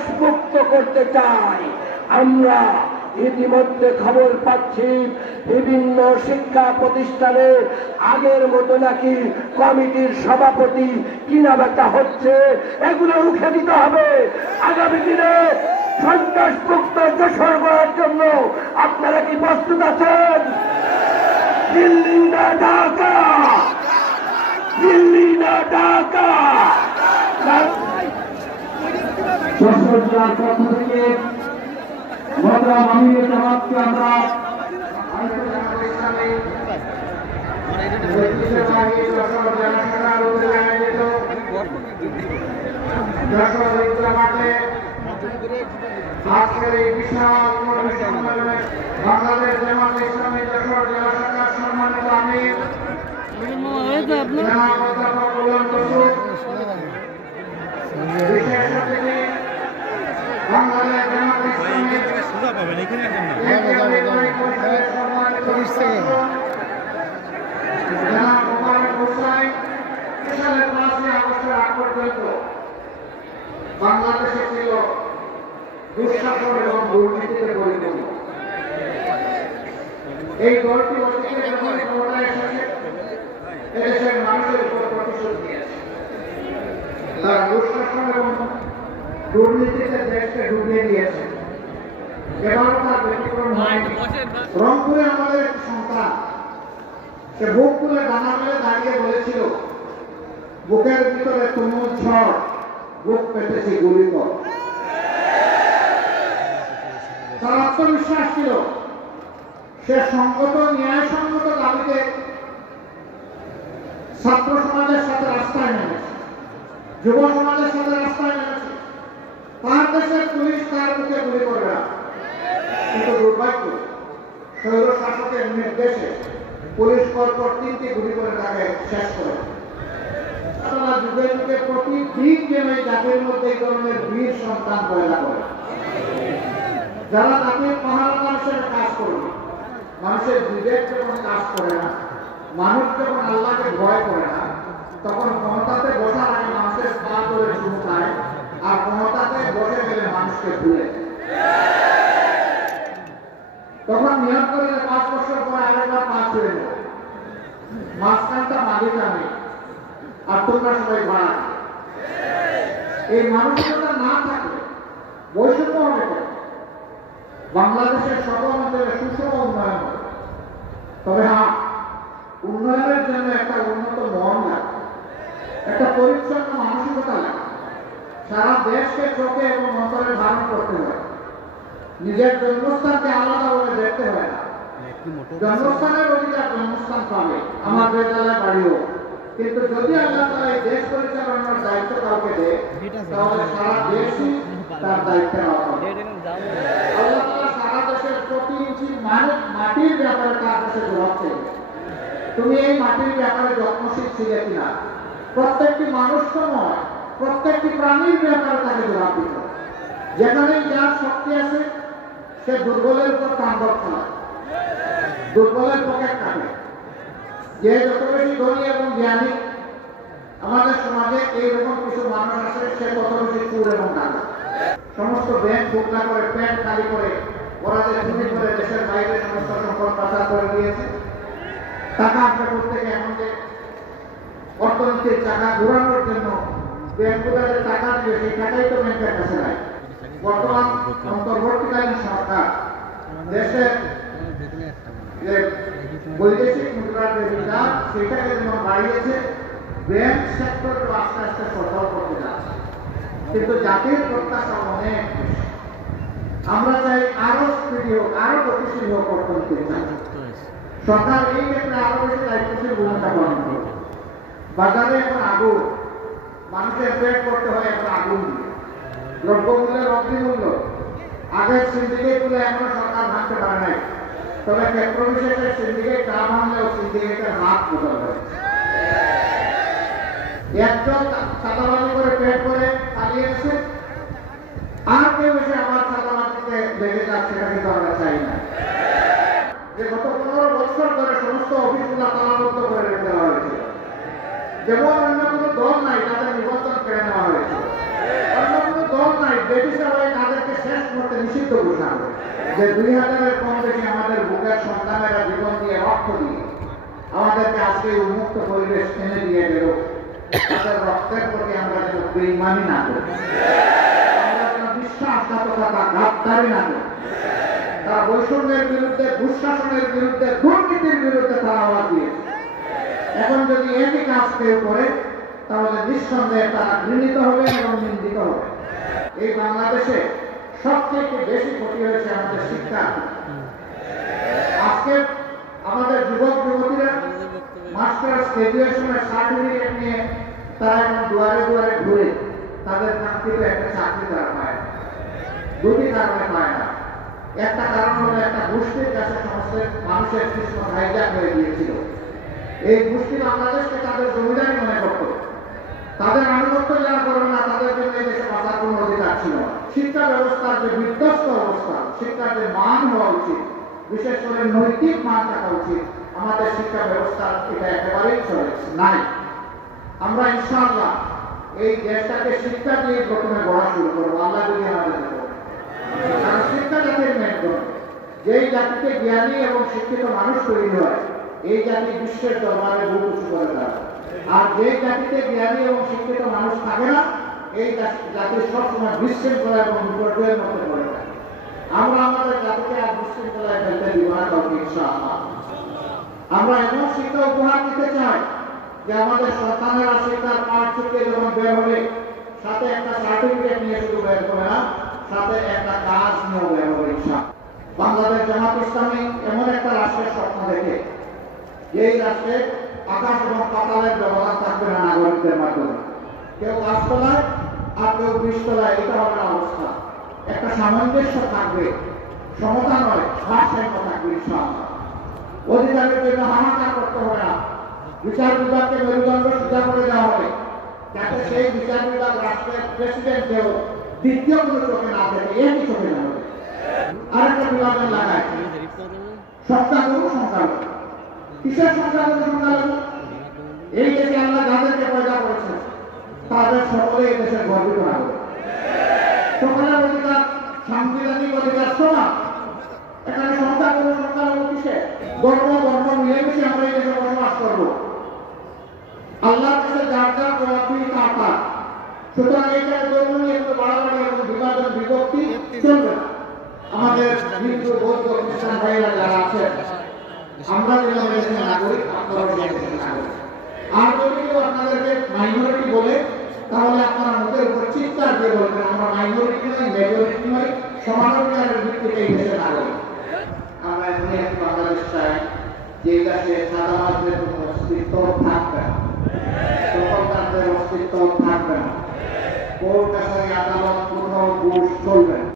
সন্ত্রাস মুক্ত করতে চাই। আমরা ইতিমধ্যে খবর পাচ্ছি বিভিন্ন শিক্ষা প্রতিষ্ঠানে আগের মতো নাকি কমিটির সভাপতি কিনা বেচা হচ্ছে, এগুলো রুখে দিতে হবে। আগামী দিনে সন্ত্রাস মুক্ত যশোর করার জন্য আপনারা কি প্রস্তুত আছেন? দিল্লি না ঢাকা, দিল্লি না ঢাকা। যশোর জেলার পক্ষ থেকে বদরাম আমিরের জামাতকে আমরা আজকের এই বিশাল সম্মেলনে বাংলাদেশ জামাত ইসলামী যশোর জেলা শাখার সম্মানিত আমির জনাব অধ্যাপক গোলাম রসুল, বিশেষ অতিথি বাংলাদেশ জামাত ইসলামী জনাব মোবারক হোসাইন, সালের 5ই আগস্টের আগ পর্যন্ত বাংলাদেশে ছিল দুঃশাসন এবং দুর্নীতিতে পরিপূর্ণ। এই দলটি অতীতে যখন ক্ষমতায় এসেছে এদেশের মানুষের উপর প্রতিশোধ নিয়েছে। তার দুঃশাসন এবং দুর্নীতিতে দেশকে ডুবিয়ে দিয়েছে। এবারও তার ব্যতিক্রম হয়নি। রংপুরে আমাদের একটি সন্তান, সে বুক তুলে ডানা মেলে দাঁড়িয়ে বলেছিল, বুকের ভিতরে তুমুল ঝড়, বুক পেতেছি গুলি কর। তার আত্মবিশ্বাস ছিল, সে সঙ্গত ন্যায়সঙ্গত দাবিতে ছাত্র সমাজের সাথে রাস্তায় নেমেছে, যুব সমাজের সাথে রাস্তায় নেমেছে। তার দেশের পুলিশ তার বুকে গুলি করবে না, কিন্তু দুর্ভাগ্য স্বৈর শাসকের নির্দেশে পুলিশ পরপর 3টি গুলি করে তাকে শেষ করে। যুগে যুগে প্রতিদিন যেন এই জাতির মধ্যে এই ধরনের বীর সন্তান পয়দা করে, যারা জাতির মহানতা হিসেবে কাজ করবে। মানুষের বিবেক যখন কাজ করে না, মানুষ যখন আল্লাহকে ভয় করে না, তখন ক্ষমতাতে বসার আগে মানুষের পা ধরে চুমকায়, আর ক্ষমতাতে বসে গেলে মানুষকে ভুলে। তখন নিয়ম করে 5 বছর পর আরেকবার পা ছুড়ে নেব, মাঝখানটা মালিক আমি, আর তোমরা সবাই ভাড়া। এই মানসিকতা না থাকলে বৈষম্য হবে। বাংলাদেশের সকল অঞ্চলে সুষম উন্নয়ন হবে, তবে হ্যাঁ, উন্নয়নের জন্য একটা উন্নত মন লাগে, একটা পরিচ্ছন্ন মানসিকতা লাগে। সারা দেশকে চোখে এবং অন্তরে ধারণ করতে হয়। নিজের জন্মস্থানকে আলাদা বলে দেখতে হয় না। জন্মস্থানের অধিকার জন্মস্থান পাবে, আমার বিদ্যালয় বাড়িও। কিন্তু যদি আল্লাহ তাআলা এই দেশ পরিচালনার দায়িত্ব কাউকে দেয়, তাহলে সারা দেশই তার দায়িত্ব নেওয়া হবে। আল্লাহ তাআলা সারা দেশের প্রতি ইঞ্চি মাটির ব্যাপারে তার কাছে জবাব চাইবে, তুমি এই মাটির ব্যাপারে যত্নশীল ছিলে কিনা। প্রত্যেকটি মানুষ নয়, প্রত্যেকটি প্রাণীর ব্যাপারে তাকে জবাব দিতে হবে। যেখানে যার শক্তি আছে সে দুর্বলের উপর তাণ্ডব চালায়, দুর্বলের পকেট কাটে। যে যত বেশি ধনী এবং জ্ঞানী আমাদের সমাজে এইরকম কিছু মানুষ আছে, সে তত বেশি চুর এবং টাকা। সমস্ত ব্যাংক ফুটনা করে, প্যান্ট খালি করে, ওরাদের চুরি করে দেশের বাইরে সমস্ত সম্পদ পাচার করে দিয়েছে। টাকা আসবে প্রত্যেকে, এমন যে অর্থনীতির টাকা ঘোরানোর জন্য ব্যাংকগুলো যে টাকা দিবে, সেই টাকাই তো ব্যাংকের কাছে নাই। বর্তমান অন্তর্বর্তীকালীন সরকার দেশের যে বৈদেশিক মুদ্রার যে রিজার্ভ, সেটাকে যেমন বাড়িয়েছে, ব্যাংক সেক্টর আস্তে আস্তে সফল করতে যাচ্ছে। কিন্তু জাতির প্রত্যাশা অনেক বেশি। আমরা চাই আরো স্পিডি হোক, আরো গতিশীল হোক অর্থনীতি। সরকার এই ক্ষেত্রে আরো বেশি দায়িত্বশীল ভূমিকা পালন করবে। বাজারে এখন আগুন, মানুষের পেট করতে হয় এখন আগুন দিয়ে। দ্রব্যমূল্যের অগ্নিমূল্য, আগের সিন্ডিকেটগুলো এখনো সরকার ভাঙতে পারে নাই। তবে ক্ষেত্র বিশেষে সিন্ডিকেট না ভাঙলেও সিন্ডিকেটের হাত বোঝা হয়েছে। একজন চাঁদাবাজি করে পেট করে পালিয়েছে, আর কেউ এসে আবার চাঁদাবাজিতে লেগে যাচ্ছে, সেটা কিন্তু আমরা চাই না। যে গত 15 বছর ধরে সমস্ত অফিসগুলো তালাবদ্ধ করে রেখে দেওয়া হয়েছিল, যেমন অন্য কোনো দল নাই তাদের নিবন্ধন কেড়ে নেওয়া হয়েছে, অন্য কোনো দল নাই ব্রিটিশ আমলে তাদেরকে শেষ করতে নিষিদ্ধ ঘোষণা করে যে 2000-এর কম বেশি আমাদের বুকের সন্তানেরা জীবন দিয়ে রক্ত দিয়ে আমাদেরকে আজকে উন্মুক্ত পরিবেশ এনে দিয়ে গেল। তাদের রক্তের প্রতি আমরা যেন বেইমানি না করি, আমরা যেন বিশ্বাসঘাতকতা গাদ্দারি না করি। তারা বৈষম্যের বিরুদ্ধে, দুঃশাসনের বিরুদ্ধে, দুর্নীতির বিরুদ্ধে তারা আওয়াজ দিয়েছে। এখন যদি একই কাজ কেউ করে তাহলে নিঃসন্দেহে তারা ঘৃণিত হবে এবং নিন্দিত হবে। এই বাংলাদেশে সবচেয়ে বেশি ক্ষতি হয়েছে আমাদের শিক্ষা। আজকে আমাদের যুবক যুবতীরা মাস্টার্স গ্রাজুয়েশনের সার্টিফিকেট নিয়ে তারা এখন দুয়ারে দুয়ারে ঘুরে তাদের কাঙ্ক্ষিত একটা চাকরি তারা পায় না। দুটি কারণে পায় না। একটা কারণ হলো একটা গোষ্ঠীর কাছে সমস্ত মানুষের কৃষ্ণ হাইজ্যাক হয়ে গিয়েছিল। এই গোষ্ঠী বাংলাদেশকে তাদের জমিদারি মনে করত। তাদের আনুগত্য যারা করবে না তাদের জন্য এই দেশে বাঁচার কোনো অধিকার ছিল না। শিক্ষা ব্যবস্থার যে বিধ্বস্ত অবস্থা, শিক্ষার যে মান হওয়া উচিত, বিশেষ করে নৈতিক মান থাকা উচিত, আমাদের শিক্ষা ব্যবস্থার এটা একেবারেই চলেছে নাই। আমরা ইনশাআল্লাহ এই দেশটাকে শিক্ষা দিয়ে প্রথমে গড়া শুরু করবো, আল্লাহ যদি আমাদের করবে। কারণ শিক্ষা জাতির মেরুদণ্ড। যেই জাতিতে জ্ঞানী এবং শিক্ষিত মানুষ তৈরি হয় এই জাতি বিশ্বের দরবারে বুক উঁচু করে দাঁড়ায়। আর যেই জাতিতে জ্ঞানী এবং শিক্ষিত মানুষ থাকে না এই জাতির সবসময় বিশৃঙ্খলা এবং বিপর্যয়ের মধ্যে পড়ে থাকে। আমরা আমাদের জাতিকে আর বিশৃঙ্খলায় ফেলতে দিব না কাউকে ইনশাআল্লাহ। আমরা এমন শিক্ষা উপহার দিতে চাই যে আমাদের সন্তানেরা শিক্ষার পাঠ থেকে যখন বের হবে সাথে একটা সার্টিফিকেট নিয়ে শুধু বের করে না, সাথে একটা কাজ নিয়েও বের হবে ইনশাআল্লাহ। বাংলাদেশ জামাত ইসলামী এমন একটা রাষ্ট্রের স্বপ্ন দেখে যেই রাষ্ট্রে আকাশ এবং পাতালের ব্যবধান থাকবে না নাগরিকদের মাধ্যমে। কেউ গাছতলায় আর কেউ বৃষ্তলায়, এটা হবে না অবস্থা। একটা সামঞ্জস্য থাকবে, সমতা নয় ভারসাম্য থাকবে ইনশাআল্লাহ। অধিকারের জন্য হাহাকার করতে হবে না। বিচার বিভাগকে মেরুদণ্ড সোজা করে দেওয়া হবে যাতে সেই বিচার বিভাগ রাষ্ট্রের প্রেসিডেন্টকেও দ্বিতীয় কোনো চোখে না দেখে, একই চোখে না হবে। আরেকটা বিভাজন লাগায় সংখ্যাগুরু সংখ্যালঘু। কিসের সংখ্যাগুরু সংখ্যালঘু? এই দেশে আল্লাহ যাদেরকে পয়দা করেছে তাদের সকলে এই দেশের গর্বিত নাগরিক। সকলের অধিকার, সাংবিধানিক অধিকার সমান। এখানে সংখ্যাগুরু সংখ্যালঘু কিসে? ধর্ম বর্ণ মিলেমিশে আমরা এই দেশে বসবাস করবো। আল্লাহর কাছে যার যার জবাবদিহি তার তার। সুতরাং এইখানে ধর্ম নিয়ে একটু বাড়াবাড়ি এবং বিভাজন বিভক্তি চলবে না। আমাদের হিন্দু বৌদ্ধ খ্রিস্টান ভাইরা যারা আছেন আমরা যেমন দেশের নাগরিক, আপনারাও দেশের নাগরিক। আর যদি কেউ আপনাদেরকে মাইনরিটি বলে তাহলে আপনারা মুখের উপর চিৎকার দিয়ে বলবেন আমরা মাইনরিটি নই, মেজরিটি নই, সমানাধিকারের ভিত্তিতে এই দেশের নাগরিক। আমরা এমনি একটি বাংলাদেশ চাই যে দেশে সাদাবাজদের কোনো অস্তিত্ব থাকবে না, সকলকারদের অস্তিত্ব থাকবে না, কোর্ট কাছারি আদালত কোথাও ঘুষ চলবে না।